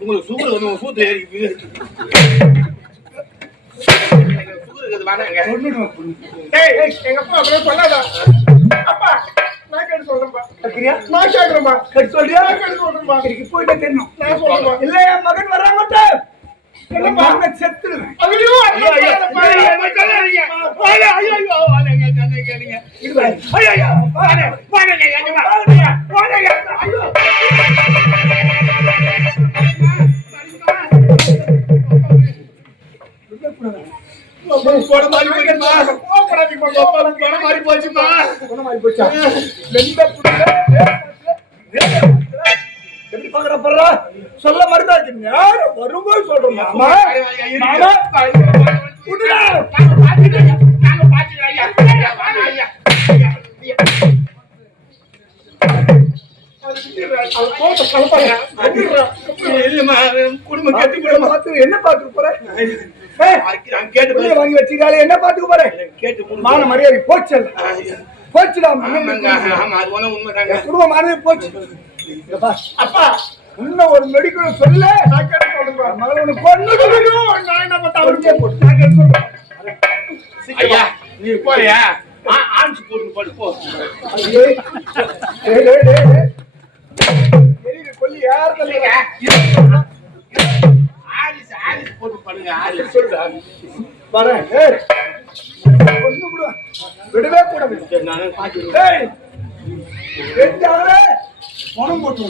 உங்களுக்கு சுகர் வந்து சூத்து ஏறி எங்க அப்பா அப்படியே சொல்லாதா அப்பா நான் கேட்டு சொல்றேன்பா நான் கேட்கிறேன்பா சொல்றியா கேட்டு சொல்றேன்பா போயிட்டே தெரியும் நான் சொல்றேன் இல்ல என் மகன் வராமட்ட செத்துருவேன் ஐயோ சொல்ல மறுதாச்சு வரும்போது சொல்றோம் குடும்பம் என்ன பாத்துக்க போறேன் வாங்கி வச்சிருக்காளே என்ன பாத்துக்க போறேன் கேட்டு மான மரியாதை போச்சு போச்சுடா குடும்பம் மாறவே போச்சு அப்பா இன்னும் ஒரு மெடிக்கல் சொல்ல நான் கேட்டு சொல்றேன் மகள் ஒண்ணு கொண்டு நான் என்ன பார்த்தா அவருக்கே போட்டு நான் கேட்டு சொல்றேன் ஐயா நீ போறியா ஆன்ஸ் போட்டு போடு போ கொல்லி யார் சொல்லுங்க ஆலிஸ் போட்டு பண்ணுங்க ஆலிஸ் சொல்றா வரேன் ஒண்ணு கூட விடவே கூட நான் பாத்துறேன் ஏய் வெட்டாரே பணம் போட்டு